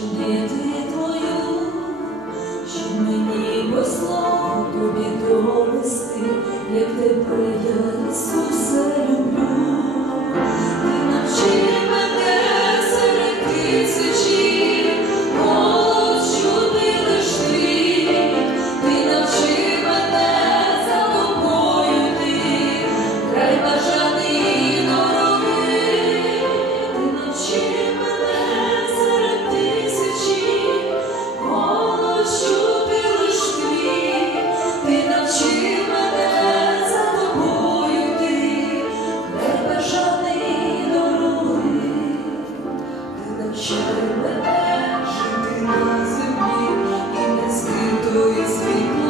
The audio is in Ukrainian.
чинити твою, що мені тобі довести, як тебе я Ісусе. Ти мене жити на землі і не скритої світло